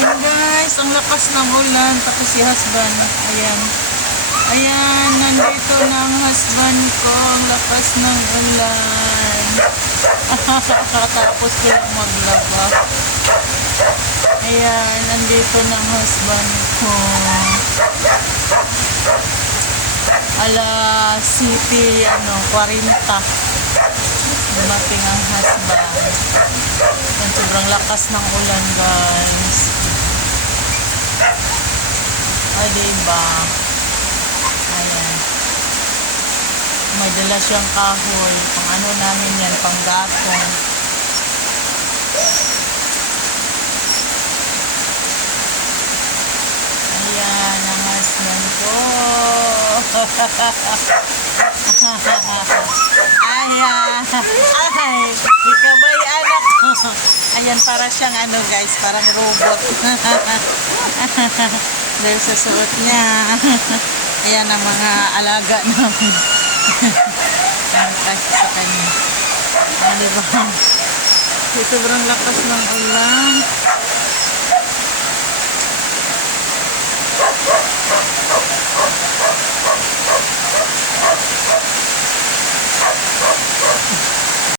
Ayan guys, ang lakas ng ulan. Tapos si husband, ayan. Ayan, nandito na ang husband ko. Ang lakas ng ulan. Tapos ko lang maglaba. Ayan, nandito na ang husband ko. Alas City, 40. Dumating ang husband. Yan, sobrang lakas ng ulan guys. Ay, diba? Ayan. May dala siyang kahoy. Pang ano namin yan, pang gatong. Ayan, ang husband ko. Ayan. Ay, ikaw ba'y anak ko? Ayan, para siyang guys, parang robot. Dahil sa suot niya. Ayan ang mga alaga namin. Ayan kasi sa kanya. Diba? Sobrang lakas ng ulan.